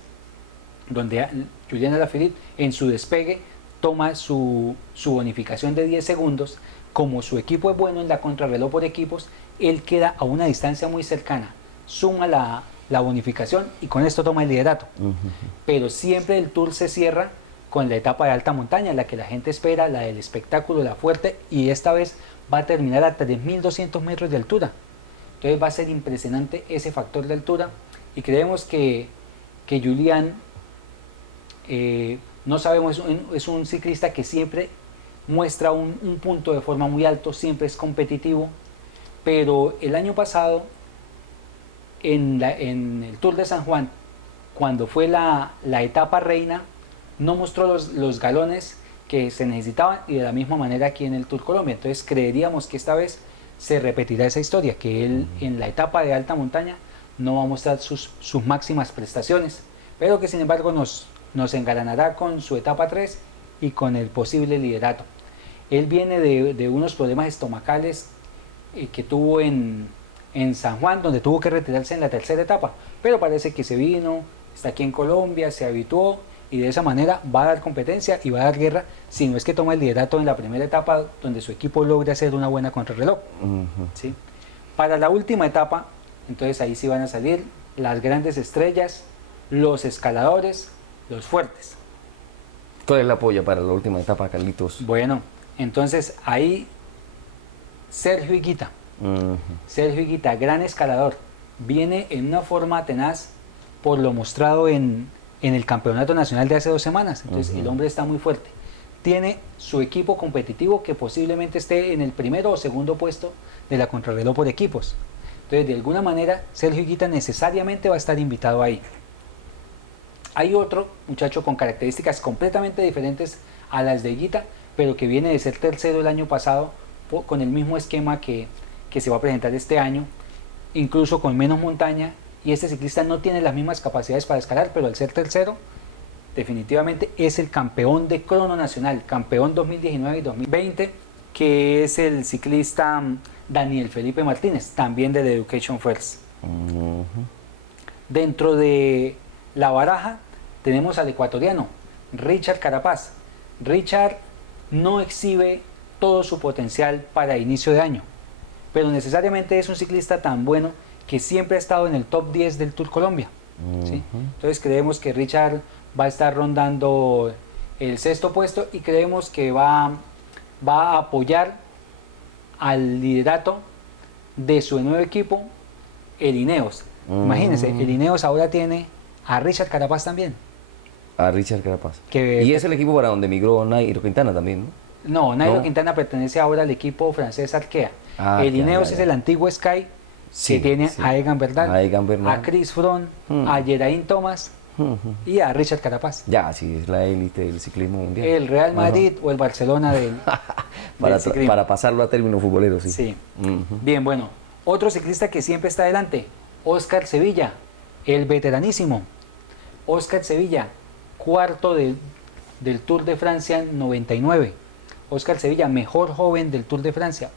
donde Julian Alaphilippe en su despegue toma su bonificación de 10 segundos. Como su equipo es bueno en la contrarreloj por equipos, él queda a una distancia muy cercana, suma la bonificación y con esto toma el liderato. Pero siempre el Tour se cierra con la etapa de alta montaña, la que la gente espera, la del espectáculo, la fuerte, y esta vez va a terminar a 3.200 metros de altura. Entonces va a ser impresionante ese factor de altura, y creemos que Julian, no sabemos, es un ciclista que siempre muestra un punto de forma muy alto, siempre es competitivo, pero el año pasado en el Tour de San Juan, cuando fue la etapa reina, no mostró los galones que se necesitaban, y de la misma manera aquí en el Tour Colombia. Entonces creeríamos que esta vez se repetirá esa historia, que él en la etapa de alta montaña no va a mostrar sus máximas prestaciones, pero que sin embargo nos nos engalanará con su etapa 3 y con el posible liderato. Él viene de unos problemas estomacales que tuvo en San Juan, donde tuvo que retirarse en la tercera etapa, pero parece que se vino, está aquí en Colombia, se habituó y de esa manera va a dar competencia y va a dar guerra, si no es que toma el liderato en la primera etapa, donde su equipo logre hacer una buena contrarreloj. ¿Sí? Para la última etapa, entonces ahí sí van a salir las grandes estrellas, los escaladores, los fuertes. ¿Cuál es la polla para la última etapa, Carlitos? Bueno, entonces ahí Sergio Higuita. Sergio Higuita, gran escalador, viene en una forma tenaz por lo mostrado en el campeonato nacional de hace 2 semanas. Entonces el hombre está muy fuerte. Tiene su equipo competitivo que posiblemente esté en el primero o segundo puesto de la contrarreloj por equipos. Entonces de alguna manera Sergio Higuita necesariamente va a estar invitado ahí. Hay otro muchacho con características completamente diferentes a las de Higuita, pero que viene de ser tercero el año pasado con el mismo esquema que se va a presentar este año, incluso con menos montaña, y este ciclista no tiene las mismas capacidades para escalar, pero al ser tercero definitivamente es el campeón de crono nacional, campeón 2019 y 2020, que es el ciclista Daniel Felipe Martínez, también de The Education First. Dentro de la baraja tenemos al ecuatoriano Richard Carapaz. Richard no exhibe todo su potencial para inicio de año, pero necesariamente es un ciclista tan bueno que siempre ha estado en el top 10 del Tour Colombia. ¿Sí? Entonces creemos que Richard va a estar rondando el 6º puesto y creemos que va a apoyar al liderato de su nuevo equipo, el Ineos. Imagínense, el Ineos ahora tiene a Richard Carapaz también. A Richard Carapaz. Y es el equipo para donde migró Nairo Quintana también, ¿no? No, Nairo Quintana pertenece ahora al equipo francés Arkea. El Ineos es el antiguo Sky, que tiene a Egan Bernal, a Chris Froome, a Geraint Thomas y a Richard Carapaz. Ya, sí, es la élite del ciclismo mundial. El Real Madrid o el Barcelona del ciclismo. Para pasarlo a término futbolero, sí. Sí. Bien, bueno. Otro ciclista que siempre está adelante, Óscar Sevilla, el veteranísimo. Óscar Sevilla, cuarto del Tour de Francia 99. Óscar Sevilla, mejor joven del Tour de Francia.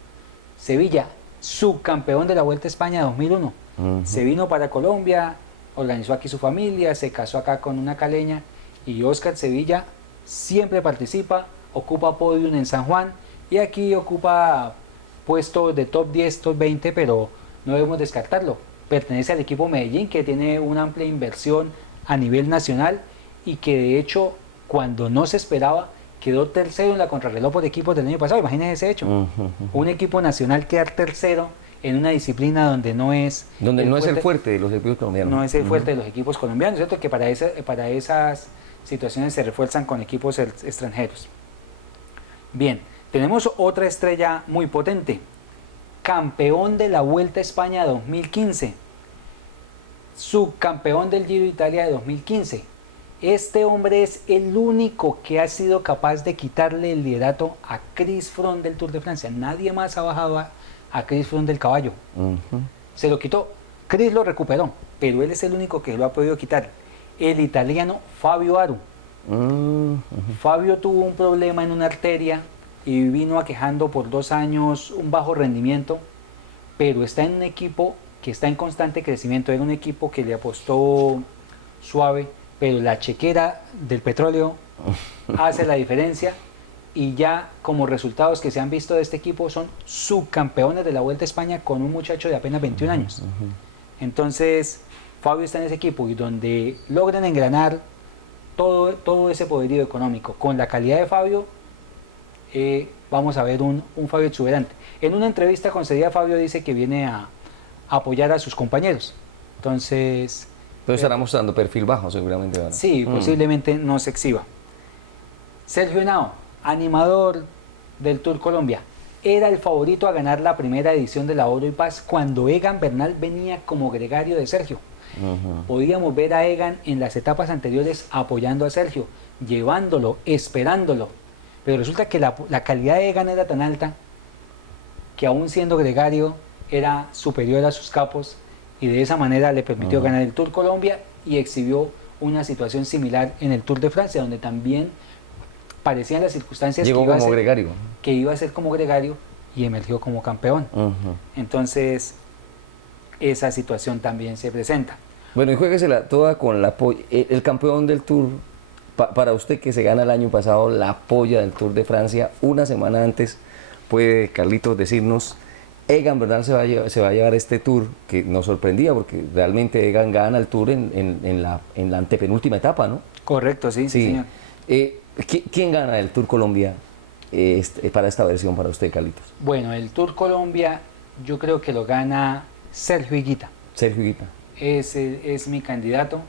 Sevilla, subcampeón de la Vuelta a España 2001. Se vino para Colombia, organizó aquí su familia, se casó acá con una caleña, y Óscar Sevilla siempre participa, ocupa podium en San Juan y aquí ocupa puestos de top 10, top 20, pero no debemos descartarlo. Pertenece al equipo Medellín, que tiene una amplia inversión a nivel nacional y que de hecho, cuando no se esperaba, quedó tercero en la contrarreloj por equipos del año pasado. Imagínense ese hecho. Un equipo nacional quedar tercero en una disciplina donde no es... Donde no es el fuerte de los equipos colombianos. No es el fuerte de los equipos colombianos, ¿cierto? Que para esas situaciones se refuerzan con equipos extranjeros. Bien, tenemos otra estrella muy potente. Campeón de la Vuelta a España 2015. Subcampeón del Giro de Italia de 2015. Este hombre es el único que ha sido capaz de quitarle el liderato a Chris Froome del Tour de Francia. Nadie más ha bajado a Chris Froome del caballo. Se lo quitó. Chris lo recuperó, pero él es el único que lo ha podido quitar. El italiano Fabio Aru. Fabio tuvo un problema en una arteria y vino aquejando por 2 años un bajo rendimiento, pero está en un equipo que está en constante crecimiento. Era un equipo que le apostó suave, pero la chequera del petróleo hace la diferencia, y ya como resultados que se han visto de este equipo son subcampeones de la Vuelta a España con un muchacho de apenas 21 años. Entonces Fabio está en ese equipo, y donde logran engranar todo ese poderío económico con la calidad de Fabio, vamos a ver un Fabio exuberante. En una entrevista concedida, Fabio dice que viene a apoyar a sus compañeros. Entonces... Pero estará mostrando perfil bajo seguramente, ¿verdad? Sí, posiblemente no se exhiba. Sergio Henao, animador del Tour Colombia, era el favorito a ganar la primera edición de la Oro y Paz cuando Egan Bernal venía como gregario de Sergio. Podíamos ver a Egan en las etapas anteriores apoyando a Sergio, llevándolo, esperándolo. Pero resulta que la calidad de Egan era tan alta que, aún siendo gregario, era superior a sus capos, y de esa manera le permitió ganar el Tour Colombia y exhibió una situación similar en el Tour de Francia, donde también parecían las circunstancias Llegó que iba, como gregario. Que iba a ser como gregario y emergió como campeón. Entonces, esa situación también se presenta. Bueno, y juéguesela toda con la polla. El campeón del Tour, para usted que se gana el año pasado la polla del Tour de Francia, una semana antes, puede Carlitos decirnos, Egan Bernal se va a llevar este Tour, que nos sorprendía porque realmente Egan gana el Tour en la antepenúltima etapa, ¿no? Correcto, sí, señor. ¿Quién gana el Tour Colombia para esta versión para usted, Carlitos? Bueno, el Tour Colombia yo creo que lo gana Sergio Higuita. Sergio Higuita. Es mi candidato.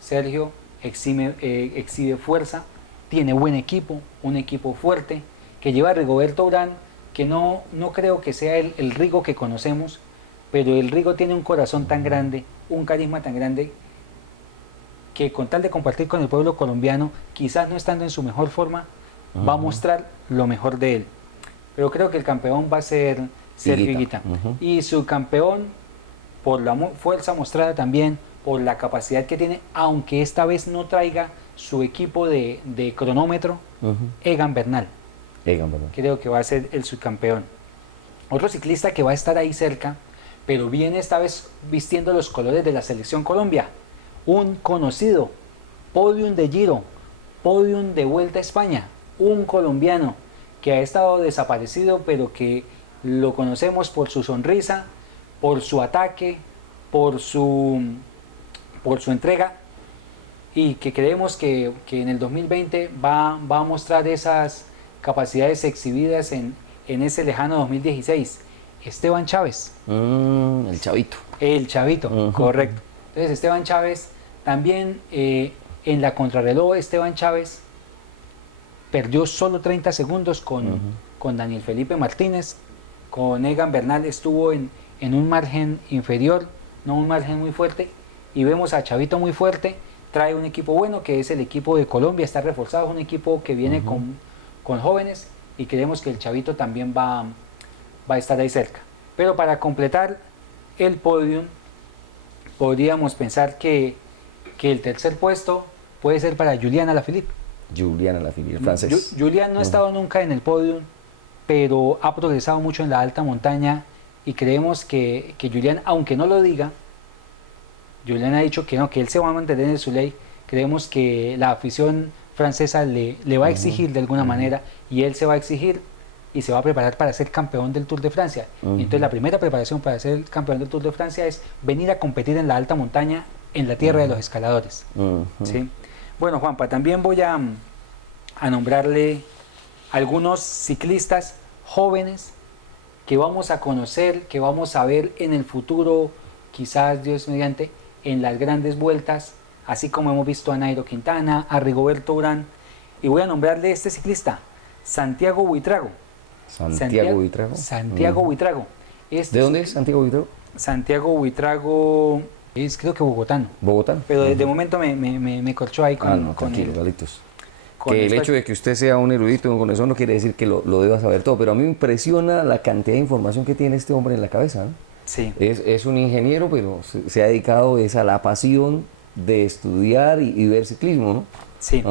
Sergio exhibe fuerza, tiene buen equipo, un equipo fuerte, que lleva a Rigoberto Urán, que no creo que sea el Rigo que conocemos, pero el Rigo tiene un corazón tan grande, un carisma tan grande, que con tal de compartir con el pueblo colombiano, quizás no estando en su mejor forma, va a mostrar lo mejor de él. Pero creo que el campeón va a ser Sergio Higuita. Y su campeón, por la fuerza mostrada también, por la capacidad que tiene, aunque esta vez no traiga su equipo de cronómetro, Egan Bernal. Creo que va a ser el subcampeón. Otro ciclista que va a estar ahí cerca, pero viene esta vez vistiendo los colores de la Selección Colombia. Un conocido, podium de Giro, podium de Vuelta a España, un colombiano que ha estado desaparecido, pero que lo conocemos por su sonrisa, por su ataque, por su entrega, y que creemos que en el 2020 va a mostrar esas capacidades exhibidas en ese lejano 2016. Esteban Chávez. El chavito. El chavito, correcto. Entonces Esteban Chávez también, en la contrarreloj, Esteban Chávez perdió solo 30 segundos con Daniel Felipe Martínez. Con Egan Bernal estuvo en un margen inferior, no un margen muy fuerte, y vemos a Chavito muy fuerte. Trae un equipo bueno, que es el equipo de Colombia, está reforzado, es un equipo que viene con jóvenes, y creemos que el Chavito también va a estar ahí cerca. Pero para completar el podium, podríamos pensar que el tercer puesto puede ser para Julian Alaphilippe. Julian Alaphilippe, el francés. Julian no ha estado nunca en el podium, pero ha progresado mucho en la alta montaña, y creemos que Julian, aunque no lo diga, Julian ha dicho que no, que él se va a mantener en su ley. Creemos que la afición francesa le va a exigir de alguna manera, y él se va a exigir y se va a preparar para ser campeón del Tour de Francia. Entonces la primera preparación para ser campeón del Tour de Francia es venir a competir en la alta montaña, en la tierra de los escaladores. ¿Sí? Bueno, Juanpa, también voy a nombrarle algunos ciclistas jóvenes que vamos a conocer, que vamos a ver en el futuro, quizás Dios mediante, en las grandes vueltas, así como hemos visto a Nairo Quintana, a Rigoberto Urán. Y voy a nombrarle este ciclista, Santiago Buitrago. Santiago Buitrago. ¿De dónde es Santiago Buitrago? Santiago Buitrago es, creo que bogotano. ¿Bogotano? Pero de momento me corchó ahí con tranquilo, Carlitos. Que el hecho de que usted sea un erudito con eso no quiere decir que lo deba saber todo, pero a mí me impresiona la cantidad de información que tiene este hombre en la cabeza, ¿no? Sí. Es un ingeniero, pero se ha dedicado a la pasión de estudiar y ver ciclismo, ¿no? Sí.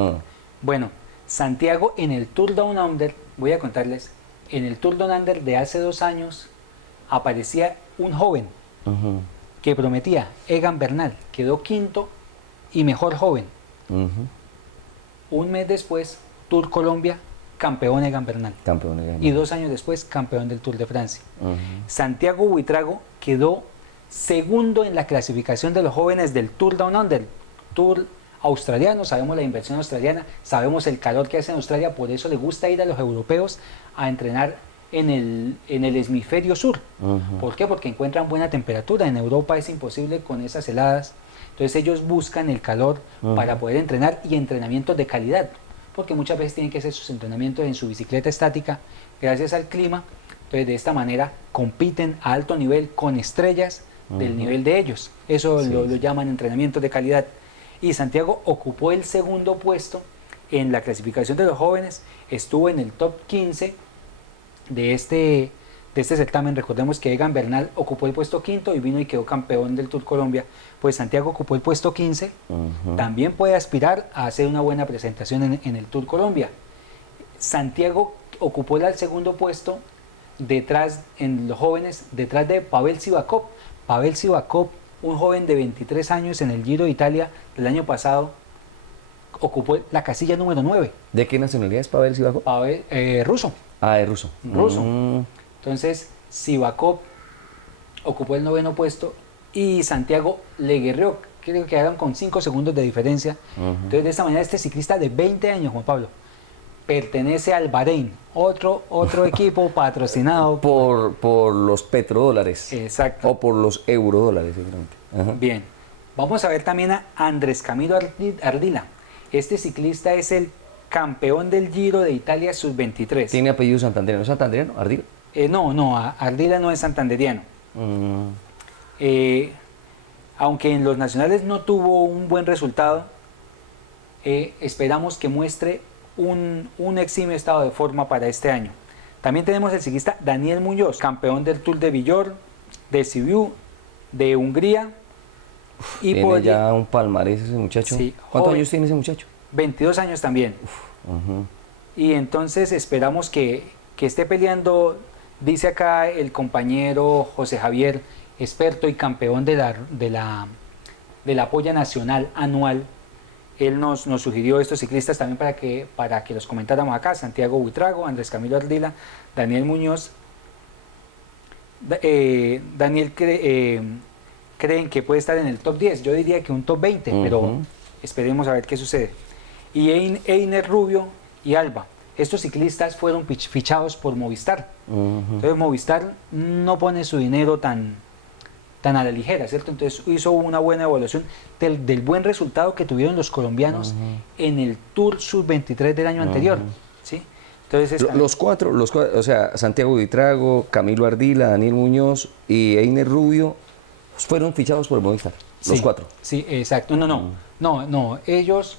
Bueno, Santiago en el Tour Down Under, voy a contarles, en el Tour Down Under de hace 2 años aparecía un joven que prometía, Egan Bernal, quedó quinto y mejor joven. Un mes después, Tour Colombia, campeón Egan Bernal. Y 2 años después, campeón del Tour de Francia. Santiago Buitrago quedó segundo en la clasificación de los jóvenes del Tour Down Under, Tour australiano. Sabemos la inversión australiana, sabemos el calor que hace en Australia, por eso le gusta ir a los europeos a entrenar en el hemisferio sur. ¿Por qué? Porque encuentran buena temperatura. En Europa es imposible con esas heladas. Entonces ellos buscan el calor para poder entrenar, y entrenamientos de calidad, porque muchas veces tienen que hacer sus entrenamientos en su bicicleta estática gracias al clima. Entonces de esta manera compiten a alto nivel con estrellas del nivel de ellos. Eso lo llaman entrenamientos de calidad. Y Santiago ocupó el segundo puesto en la clasificación de los jóvenes, estuvo en el top 15 de de este certamen. Recordemos que Egan Bernal ocupó el puesto quinto y vino y quedó campeón del Tour Colombia. Pues Santiago ocupó el puesto 15, también puede aspirar a hacer una buena presentación en el Tour Colombia. Santiago ocupó el segundo puesto detrás, en los jóvenes, detrás de Pavel Sivakov. Pavel Sivakov, un joven de 23 años en el Giro de Italia del año pasado, ocupó la casilla número 9. ¿De qué nacionalidad es Pavel Sivakov? Pavel, ruso. Ah, es ruso. Ruso. Entonces, Sivakov ocupó el 9º puesto y Santiago le guerreó. Creo que quedaron con 5 segundos de diferencia. Entonces, de esta manera, este ciclista de 20 años, Juan Pablo, pertenece al Bahrein, otro equipo patrocinado por los petrodólares. Exacto. O por los eurodólares, seguramente. Bien, vamos a ver también a Andrés Camilo Ardila. Este ciclista es el campeón del Giro de Italia sub-23. ¿Tiene apellido santandereano? ¿Es santandereano, Ardila? No, Ardila no es santanderiano. Aunque en los nacionales no tuvo un buen resultado, esperamos que muestre un eximio estado de forma para este año. También tenemos el ciclista Daniel Muñoz, campeón del Tour de Villor, de Sibiu, de Hungría. Y tiene ya un palmarés ese muchacho. Sí, ¿Cuántos años tiene ese muchacho? 22 años también. Y entonces esperamos que esté peleando, dice acá el compañero José Javier, experto y campeón de la polla nacional anual. Él nos sugirió estos ciclistas también para que los comentáramos acá: Santiago Buitrago, Andrés Camilo Ardila, Daniel Muñoz. Daniel creen que puede estar en el top 10. Yo diría que un top 20, pero esperemos a ver qué sucede. Y Einer Rubio y Alba. Estos ciclistas fueron fichados por Movistar. Entonces Movistar no pone su dinero tan a la ligera, ¿cierto? Entonces hizo una buena evaluación del buen resultado que tuvieron los colombianos en el Tour Sub-23 del año anterior, ¿sí? Entonces los cuatro, o sea, Santiago Buitrago, Camilo Ardila, Daniel Muñoz y Einer Rubio fueron fichados por Movistar, los cuatro. Sí, exacto. No, ellos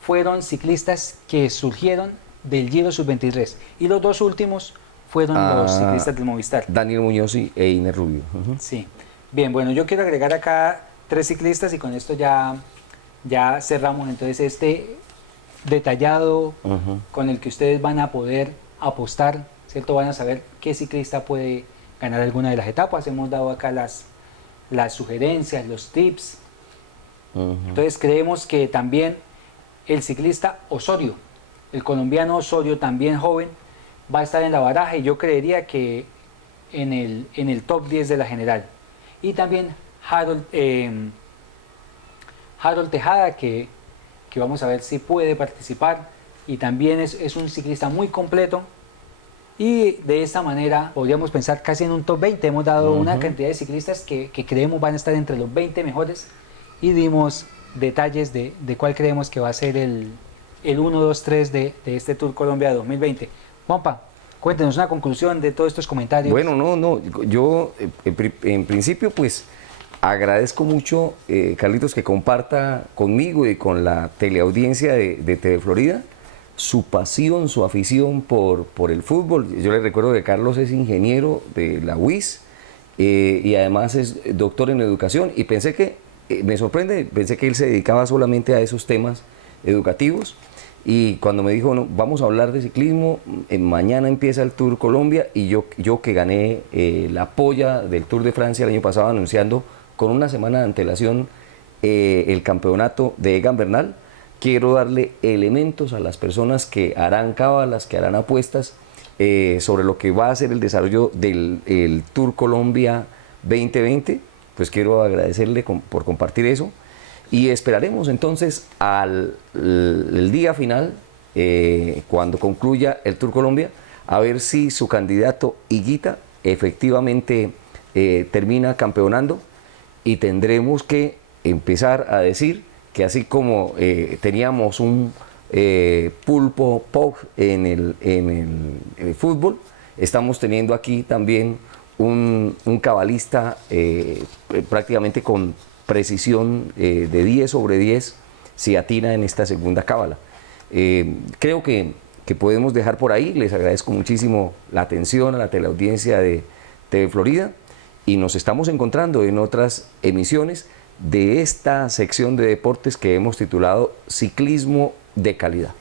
fueron ciclistas que surgieron del Giro Sub-23 y los dos últimos fueron los ciclistas del Movistar. Daniel Muñoz y Einer Rubio. Sí. Bien, bueno, yo quiero agregar acá 3 ciclistas y con esto ya cerramos entonces este detallado con el que ustedes van a poder apostar, ¿cierto? Van a saber qué ciclista puede ganar alguna de las etapas. Hemos dado acá las sugerencias, los tips. Entonces creemos que también el ciclista Osorio, el colombiano Osorio, también joven, va a estar en la baraja y yo creería que en el top 10 de la general. Y también Harold Tejada, que vamos a ver si puede participar, y también es un ciclista muy completo, y de esta manera podríamos pensar casi en un top 20. Hemos dado una cantidad de ciclistas que creemos van a estar entre los 20 mejores y dimos detalles de cuál creemos que va a ser el 1, 2, 3 de este Tour Colombia 2020. Juanpa, cuéntenos una conclusión de todos estos comentarios. Bueno, yo en principio pues agradezco mucho, Carlitos, que comparta conmigo y con la teleaudiencia de TV Florida su pasión, su afición por el fútbol. Yo les recuerdo que Carlos es ingeniero de la UIS y además es doctor en educación, y pensé que, me sorprende, pensé que él se dedicaba solamente a esos temas educativos. Y cuando me dijo, no, vamos a hablar de ciclismo, mañana empieza el Tour Colombia, y yo que gané la polla del Tour de Francia el año pasado, anunciando con una semana de antelación el campeonato de Egan Bernal, quiero darle elementos a las personas que harán cábalas, que harán apuestas sobre lo que va a ser el desarrollo del Tour Colombia 2020. Pues quiero agradecerle por compartir eso. Y esperaremos entonces el día final, cuando concluya el Tour Colombia, a ver si su candidato Higuita efectivamente termina campeonando, y tendremos que empezar a decir que así como teníamos un pulpo pop en el fútbol, estamos teniendo aquí también un cabalista prácticamente con precisión de 10 sobre 10 si atina en esta segunda cábala. Creo que que podemos dejar por ahí. Les agradezco muchísimo la atención a la teleaudiencia de TV Florida y nos estamos encontrando en otras emisiones de esta sección de deportes que hemos titulado Ciclismo de Calidad.